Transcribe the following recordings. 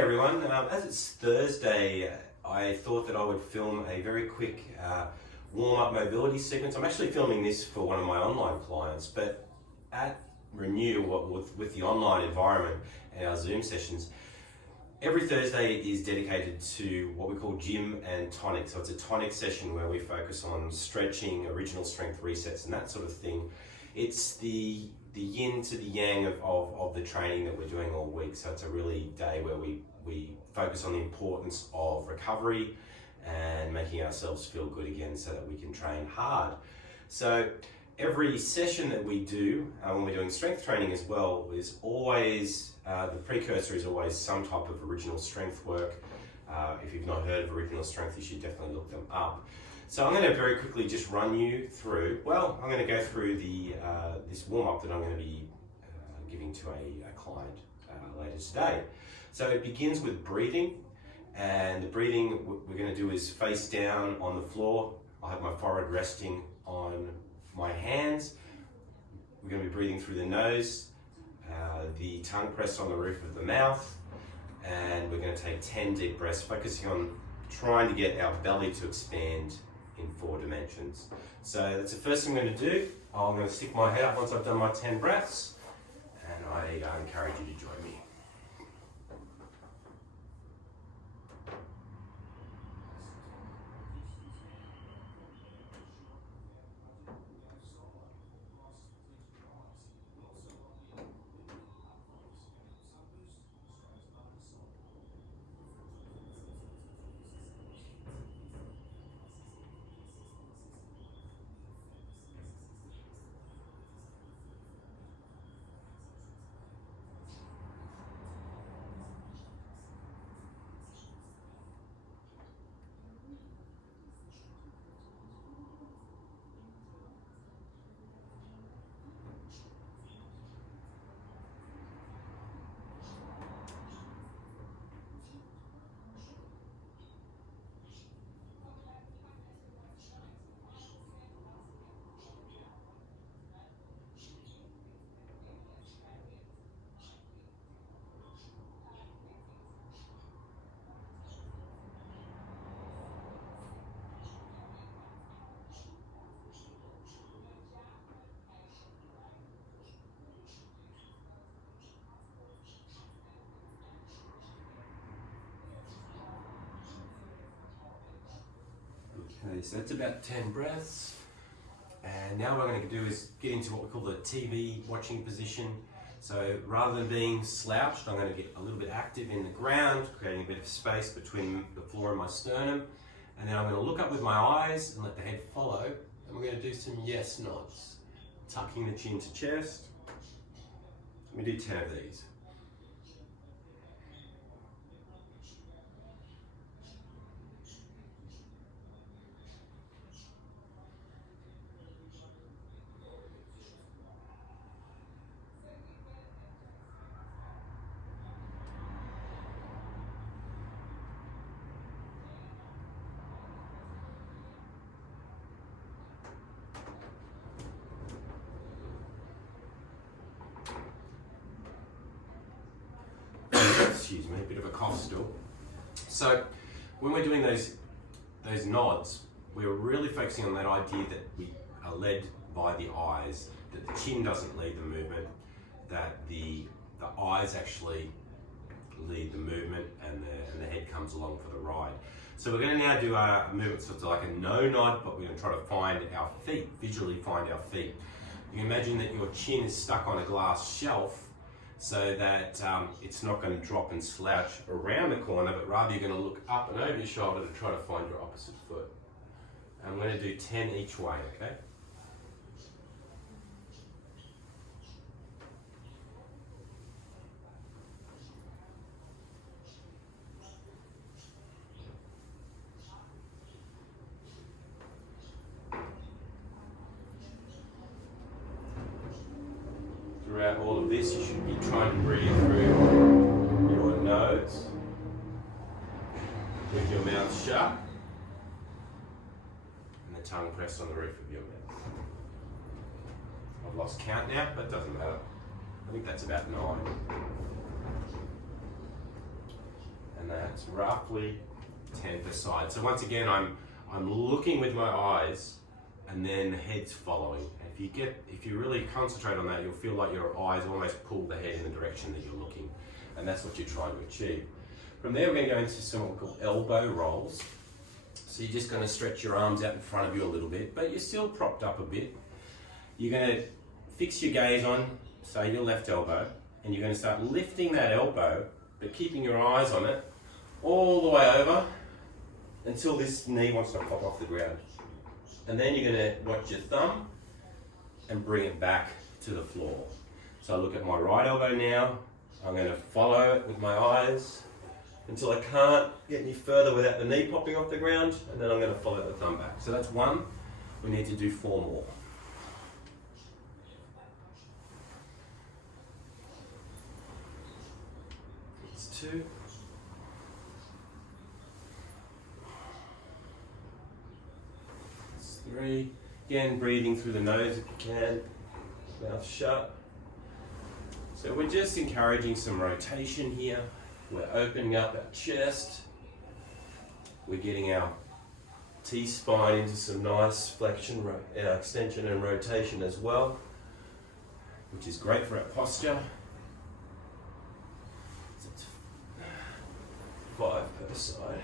everyone, as it's Thursday, I thought that I would film a very quick warm-up mobility segment. I'm actually filming this for one of my online clients, but at Renew, with the online environment and our Zoom sessions, every Thursday is dedicated to what we call gym and tonic. So it's a tonic session where we focus on stretching, original strength resets and that sort of thing. It's the yin to the yang of the training that we're doing all week. So it's a really day where we focus on the importance of recovery and making ourselves feel good again so that we can train hard. So every session that we do, when we're doing strength training as well, is always, the precursor is always some type of original strength work. If you've not heard of original strength, you should definitely look them up. So I'm going to very quickly just run you through, I'm going to go through this warm-up that I'm going to be giving to a client later today. So it begins with breathing, and the breathing we're going to do is face down on the floor. I'll have my forehead resting on my hands. We're going to be breathing through the nose, the tongue pressed on the roof of the mouth, and we're going to take 10 deep breaths, focusing on trying to get our belly to expand in 4 dimensions. So that's the first thing I'm going to do. I'm going to stick my head up once I've done my 10 breaths, and I encourage you to join me. Okay, so that's about 10 breaths. And now what I'm going to do is get into what we call the TV watching position. So rather than being slouched, I'm going to get a little bit active in the ground, creating a bit of space between the floor and my sternum. And then I'm going to look up with my eyes and let the head follow. And we're going to do some yes nods. Tucking the chin to chest. Let me do 10 of these. Excuse me, a bit of a cough still. So when we're doing those nods, we're really focusing on that idea that we are led by the eyes, that the chin doesn't lead the movement, that the eyes actually lead the movement, and the head comes along for the ride. So we're going to now do a movement sort of like a no nod, but we're going to try to find our feet, visually find our feet. You can imagine that your chin is stuck on a glass shelf, so that it's not going to drop and slouch around the corner, but rather you're going to look up and over your shoulder to try to find your opposite foot. I'm going to do 10 each way, okay? Throughout all of this, you should be trying to breathe through your nose with your mouth shut and the tongue pressed on the roof of your mouth. I've lost count now, but it doesn't matter. I think that's about 9. and that's roughly 10 per side. So once again, I'm looking with my eyes, and then the head's following. If you really concentrate on that, you'll feel like your eyes almost pull the head in the direction that you're looking, and that's what you're trying to achieve. From there, we're going to go into something called elbow rolls. So you're just going to stretch your arms out in front of you a little bit, but you're still propped up a bit. You're going to fix your gaze on, say, your left elbow, and you're going to start lifting that elbow, but keeping your eyes on it all the way over until this knee wants to pop off the ground. And then you're going to watch your thumb and bring it back to the floor. So I look at my right elbow now. I'm going to follow it with my eyes until I can't get any further without the knee popping off the ground, and then I'm going to follow the thumb back. So that's one. We need to do 4 more. That's 2. That's 3. Again, breathing through the nose if you can, mouth shut. So we're just encouraging some rotation here. We're opening up our chest. We're getting our T-spine into some nice flexion, extension and rotation as well, which is great for our posture. So it's 5 per side.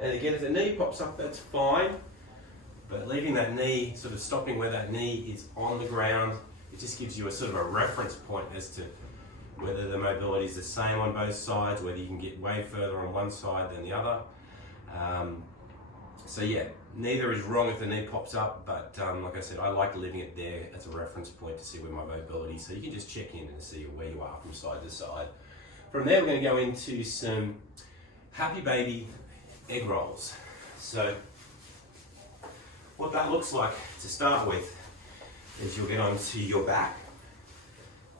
And again, if the knee pops up, that's fine. But leaving that knee, sort of stopping where that knee is on the ground, it just gives you a sort of a reference point as to whether the mobility is the same on both sides, whether you can get way further on one side than the other. So yeah, neither is wrong if the knee pops up, but like I said, I like leaving it there as a reference point to see where my mobility is, so you can just check in and see where you are from side to side. From there, we're going to go into some happy baby egg rolls. So what that looks like to start with is you'll get onto your back,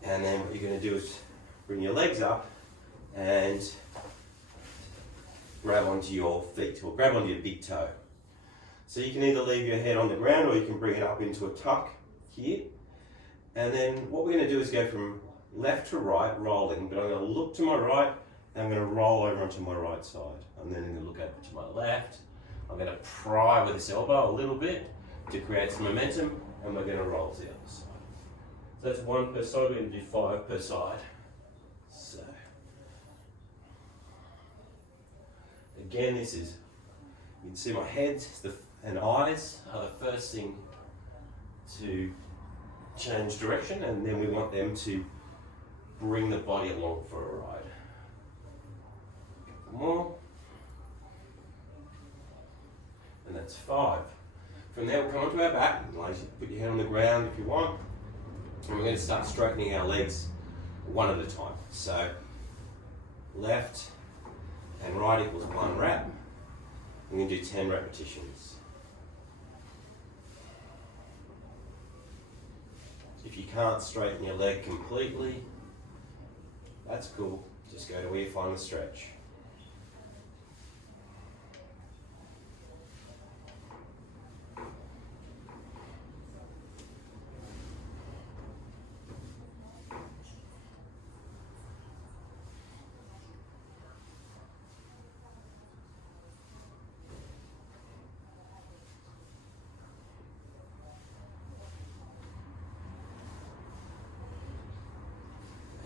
and then what you're going to do is bring your legs up and grab onto your feet, or grab onto your big toe. So you can either leave your head on the ground, or you can bring it up into a tuck here. And then what we're going to do is go from left to right, rolling, but I'm going to look to my right, and I'm going to roll over onto my right side. And then I'm going to look over to my left. I'm going to pry with this elbow a little bit to create some momentum, and we're going to roll to the other side. So that's 1 per side. We're going to do 5 per side. So again, this is, you can see my head and eyes are the first thing to change direction, and then we want them to bring the body along for a ride. More. And that's 5. From there, we'll come onto our back. Put your head on the ground if you want. And we're going to start straightening our legs one at a time. So left and right equals 1 rep. We're going to do 10 repetitions. If you can't straighten your leg completely, that's cool. Just go to where you find the stretch.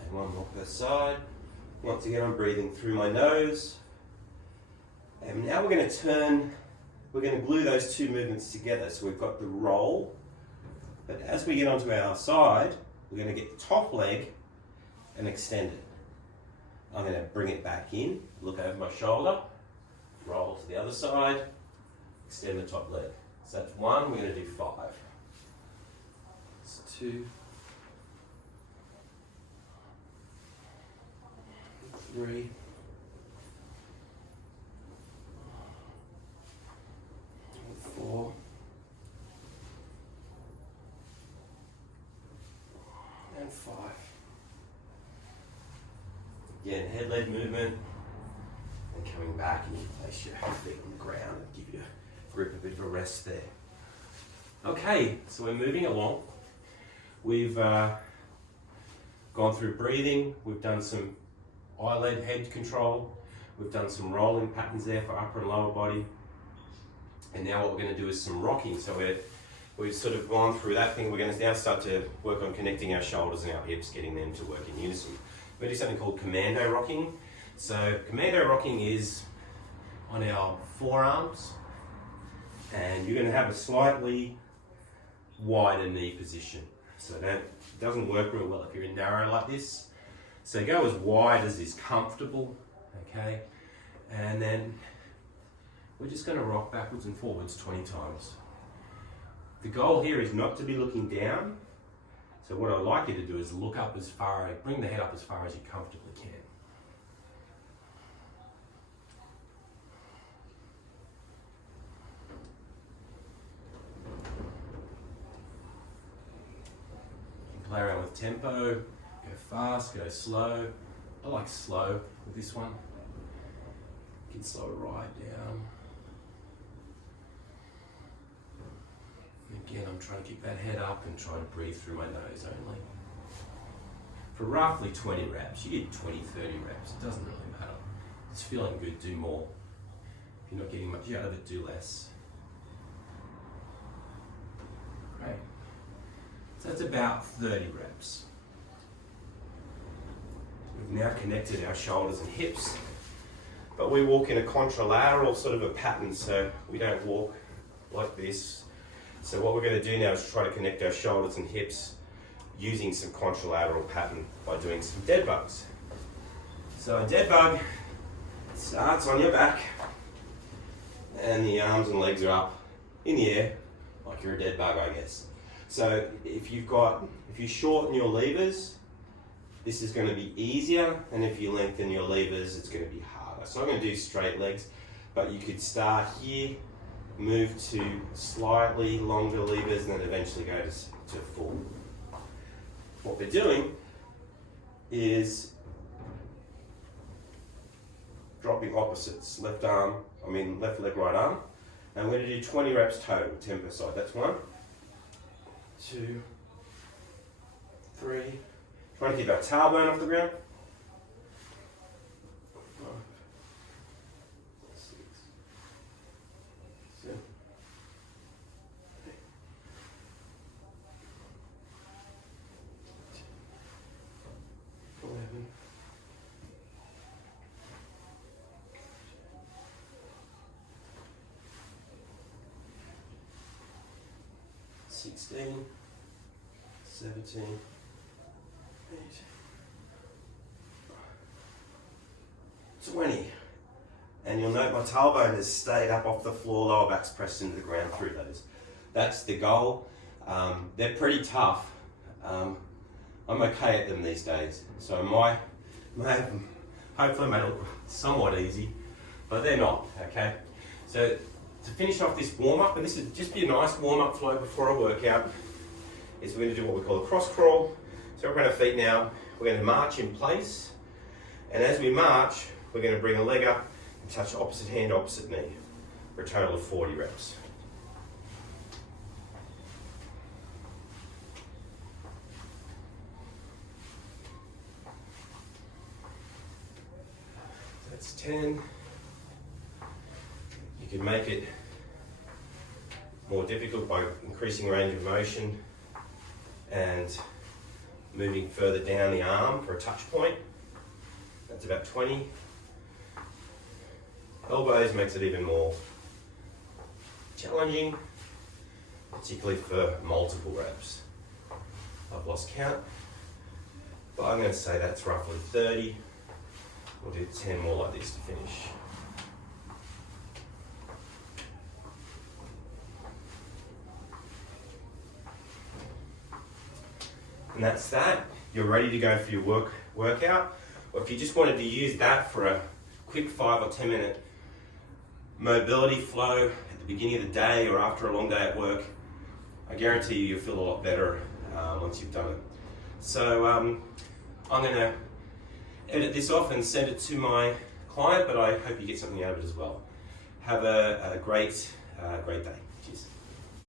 And 1 more per side. Once again, I'm breathing through my nose. And now we're going to glue those 2 movements together. So we've got the roll, but as we get onto our side, we're going to get the top leg and extend it. I'm going to bring it back in, look over my shoulder, roll to the other side, extend the top leg. So that's 1, we're going to do 5. That's 2, 3, 4, and 5. Again, head leg movement, and coming back, and you place your feet on the ground and give your grip a bit of a rest there. Okay, so we're moving along. We've gone through breathing, we've done some eyelid head control, We've done some rolling patterns there for upper and lower body. And now what we're going to do is some rocking. So we've sort of gone through that thing. We're going to now start to work on connecting our shoulders and our hips, getting them to work in unison. We're going to do something called Commando Rocking. So Commando Rocking is on our forearms, and you're going to have a slightly wider knee position. So that doesn't work real well if you're in narrow like this. So go as wide as is comfortable, okay? And then we're just going to rock backwards and forwards 20 times. The goal here is not to be looking down. So what I'd like you to do is look up as far, bring the head up as far as you comfortably can. Play around with tempo, go fast, go slow. I like slow with this one. You can slow it right down. And again, I'm trying to keep that head up and try to breathe through my nose only. For roughly 20 reps, you get 20, 30 reps, it doesn't really matter. If it's feeling good, do more. If you're not getting much out of it, do less. Great. So that's about 30 reps. We've now connected our shoulders and hips, but we walk in a contralateral sort of a pattern, so we don't walk like this. So what we're going to do now is try to connect our shoulders and hips using some contralateral pattern by doing some dead bugs. So a dead bug starts on your back, and the arms and legs are up in the air, like you're a dead bug, I guess. So if you shorten your levers, this is going to be easier, and if you lengthen your levers, it's going to be harder. So I'm going to do straight legs, but you could start here, move to slightly longer levers, and then eventually go to full. What we're doing is dropping opposites, left leg, right arm, and we're going to do 20 reps total, 10 per side. That's 1, 2, 3. Trying to keep our tailbone off the ground. 5, 6, 7, 8, 11, 16, 17, 8, 20. And you'll note my tailbone has stayed up off the floor, lower back's pressed into the ground through those. That's the goal. They're pretty tough. I'm okay at them these days. So hopefully may look somewhat easy, but they're not, okay? So to finish off this warm-up, and this would just be a nice warm-up flow before a workout, is we're going to do what we call a cross crawl. So we're on our feet now, we're going to march in place, and as we march, we're going to bring a leg up and touch opposite hand, opposite knee, for a total of 40 reps. That's 10. You can make it more difficult by increasing range of motion and moving further down the arm for a touch point. That's about 20. Elbows makes it even more challenging, particularly for multiple reps. I've lost count, but I'm going to say that's roughly 30. We'll do 10 more like this to finish. And that's that. You're ready to go for your workout. Or if you just wanted to use that for a quick 5 or 10 minute mobility flow at the beginning of the day or after a long day at work, I guarantee you'll feel a lot better once you've done it. So I'm going to edit this off and send it to my client, but I hope you get something out of it as well. Have a great day. Cheers.